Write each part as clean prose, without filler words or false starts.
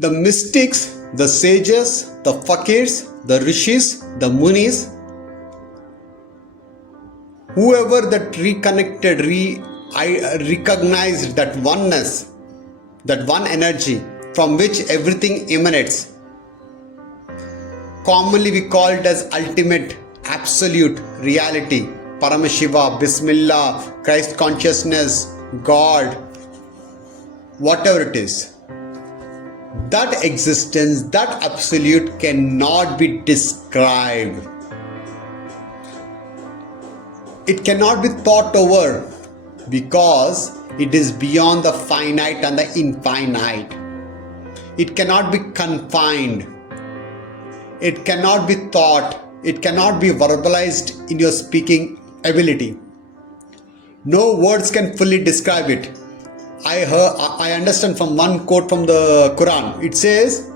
The mystics, the sages, the fakirs, the rishis, the munis, whoever that reconnected, recognized that oneness, that one energy from which everything emanates, commonly we call it as ultimate, absolute reality, Paramashiva, Bismillah, Christ consciousness, God, whatever it is. That existence, that absolute cannot be described. It cannot be thought over because it is beyond the finite and the infinite. It cannot be confined. It cannot be thought. It cannot be verbalized in your speaking ability. No words can fully describe it. I understand from one quote from the Quran. It says,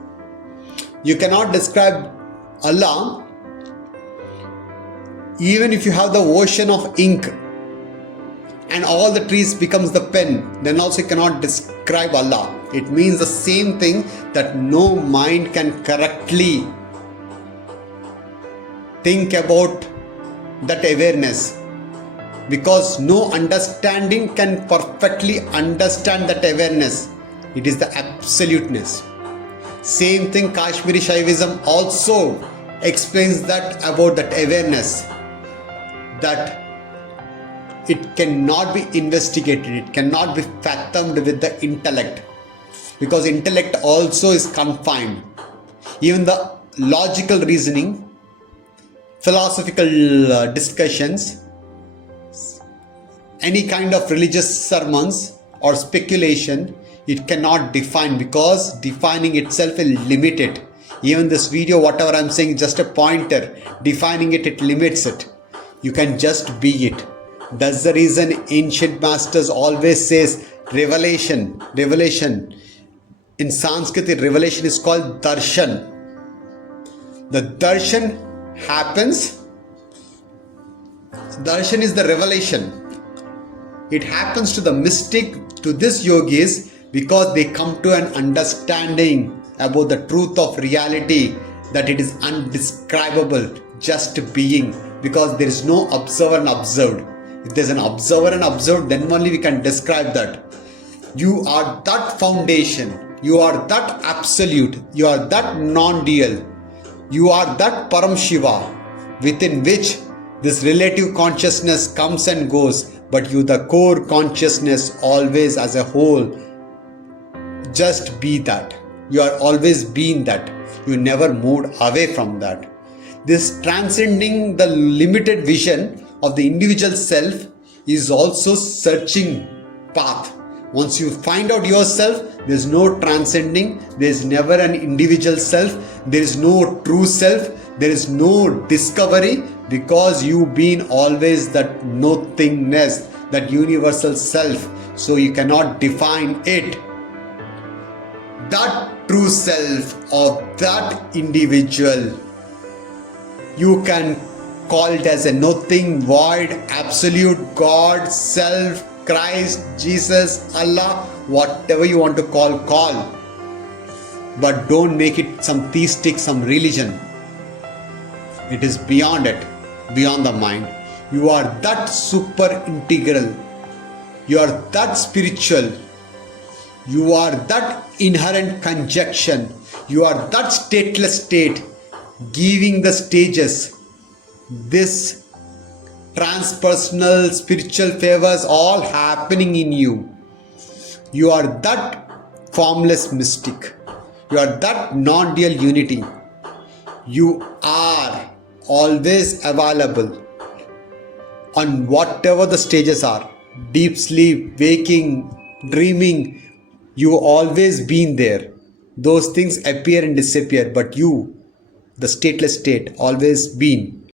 you cannot describe Allah even if you have the ocean of ink and all the trees becomes the pen, then also you cannot describe Allah. It means the same thing, that no mind can correctly think about that awareness, because no understanding can perfectly understand that awareness. It is the absoluteness. Same thing Kashmiri Shaivism also explains that about that awareness, that it cannot be investigated, it cannot be fathomed with the intellect, because intellect also is confined. Even the logical reasoning, philosophical discussions, any kind of religious sermons or speculation, it cannot define, because defining itself will limit it. Even this video, whatever I'm saying, just a pointer. Defining it, it limits it. You can just be it. That's the reason ancient masters always says revelation. In Sanskrit, revelation is called darshan. The darshan happens. Darshan is the revelation. It happens to the mystic, to these yogis, because they come to an understanding about the truth of reality, that it is undescribable, just being, because there is no observer and observed. If there is an observer and observed, then only we can describe that. You are that foundation, you are that absolute, you are that non-dual, you are that Param Shiva, within which this relative consciousness comes and goes, but you, the core consciousness, always as a whole, just be that. You are always been that. You never moved away from that. This transcending the limited vision of the individual self is also searching path. Once you find out yourself, there is no transcending, there is never an individual self, there is no true self, there is no discovery, because you been always that nothingness, that universal self. So you cannot define it. That true self of that individual, you can call it as a nothing, void, absolute, God, self, Christ, Jesus, Allah, whatever you want to call. But don't make it some theistic, some religion. It is beyond it, beyond the mind. You are that super integral. You are that spiritual. You are that inherent conjunction. You are that stateless state, giving the stages. This transpersonal spiritual favors all happening in you. You are that formless mystic. You are that non-dual unity. You are always available on whatever the stages are. Deep sleep, waking, dreaming, you always been there. Those things appear and disappear, but you, the stateless state, always been.